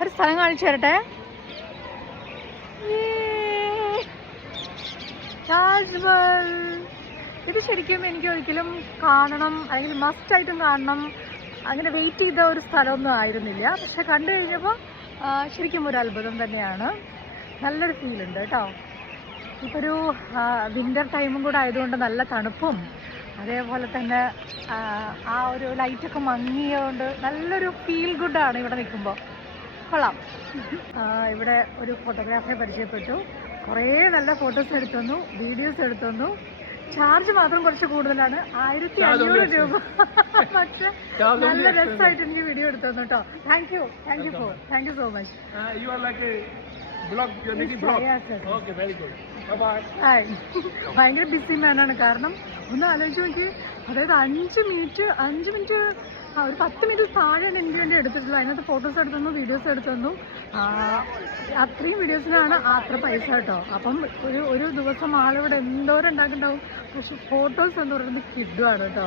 ഒരു സ്ഥലം കാണിച്ചു തരട്ടെ. താജ്മഹൽ. ഇത് ശരിക്കും എനിക്ക് ഒരിക്കലും കാണണം അല്ലെങ്കിൽ മസ്റ്റായിട്ടും കാണണം അങ്ങനെ വെയിറ്റ് ചെയ്ത ഒരു സ്ഥലമൊന്നും ആയിരുന്നില്ല. പക്ഷെ കണ്ടു കഴിഞ്ഞപ്പോൾ ശരിക്കും ഒരു അത്ഭുതം തന്നെയാണ്. നല്ലൊരു ഫീലുണ്ട് കേട്ടോ. ഇപ്പോൾ ഒരു വിൻ്റർ ടൈമും കൂടെ ആയതുകൊണ്ട് നല്ല തണുപ്പും അതേപോലെ തന്നെ ആ ഒരു ലൈറ്റൊക്കെ മങ്ങിയതുകൊണ്ട് നല്ലൊരു ഫീൽ ഗുഡാണ് ഇവിടെ നിൽക്കുമ്പോൾ. കൊള്ളാം. ഇവിടെ ഒരു ഫോട്ടോഗ്രാഫറെ പരിചയപ്പെട്ടു. കുറേ നല്ല ഫോട്ടോസ് എടുത്തു തന്നു, വീഡിയോസ് എടുത്തു തന്നു. ചാർജ് മാത്രം കുറച്ച് കൂടുതലാണ്, 1500 രൂപ. പക്ഷെ നല്ല രസമായിട്ട് എനിക്ക് വീഡിയോ എടുത്തു തന്നു കേട്ടോ. Thank you so much. ഭയങ്കര ബിസി മാനാണ്. കാരണം ഒന്ന് ആലോചിച്ച് നോക്കി, അതായത് 5 മിനിറ്റ് ഒരു 10 മിനിറ്റ് താഴെയാണ് എനിക്ക് വേണ്ടി എടുത്തിട്ടുള്ളത്. അതിനകത്ത് ഫോട്ടോസ് എടുത്തു തന്നു, വീഡിയോസ് എടുത്തു തന്നു. അത്രയും വീഡിയോസിനാണ് അത്ര പൈസ കേട്ടോ. അപ്പം ഒരു ദിവസം ആളിവിടെ എന്തോരം ഉണ്ടാക്കുന്നുണ്ടാവും. പക്ഷെ ഫോട്ടോസ് എന്ന് പറയുന്നത് കിഡുമാണ് കേട്ടോ.